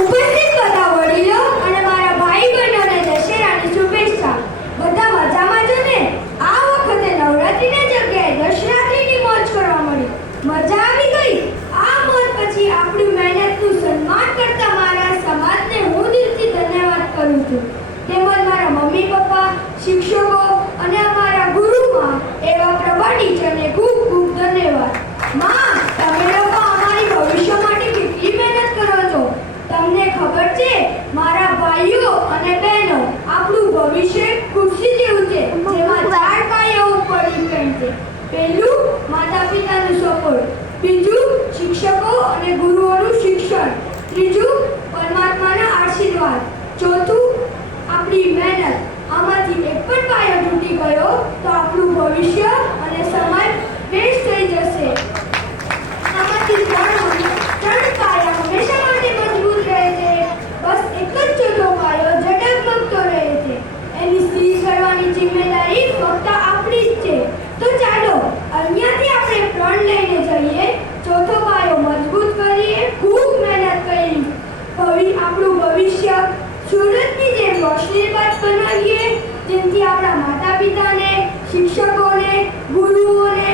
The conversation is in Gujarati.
ઉપસ્થિત બધા વડીલો અને મારા ભાઈ બહેનોને દશેરાની શુભેચ્છા. બધા મજામાં છો ને? આ વખતે નવરાત્રીની જગ્યાએ દશરાત્રીની મોજ કરવા મળી. મજા આવી ગઈ. આ મોજ પછી આપણી મહેનતનું સન્માન કરતા મારા સમાજને હું દિલથી ધન્યવાદ કરું છું. તેમજ મારા મમ્મી પપ્પા, શિક્ષકો અને અમારા ગુરુમાં એવા પ્રભા ટીચરને ખૂબ ખૂબ ધન્યવાદ. માં, તમે લોકો અમારી ભવિષ્ય માટે કેટલી મહેનત કરો છો. તમને ખબર છે, મારા ભાઈઓ અને બહેનો, આપણું ભવિષ્ય ખુરશી જેવું છે જેમાં 4 પાયા ઉપર ડિપેન્ડ છે. પહેલું, માતા પિતાનું સપોર્ટ. બીજું, શિક્ષકો અને ગુરુઓનું શિક્ષણ. ત્રીજું, પરમાત્માના આશીર્વાદ. ચોથું, આપણી મહેનત. આમાંથી એક પણ પાયો તૂટી ગયો તો આપણું ભવિષ્ય અને સમય વેસ્ટ થઈ જશે. આમાંથી ત્રણ પાયા હંમેશા માટે મજબૂત રહે છે. બસ એક જ ચોથો પાયો ઝટકમકતો રહે છે. એની સ્થિર કરવાની જિમ્મેદારી ફક્ત આપણી જ છે. તો ચાલો અહીંયાથી આપણે પ્રણ લઈને જઈએ, ચોથો પાયો મજબૂત કરીએ, ખૂબ મહેનત કરી આપણું ભવિષ્ય સૂરજની જેમ રોશનીબાન બનાવીએ, જેમથી આપણા માતા પિતાને, શિક્ષકોને, ગુરુઓને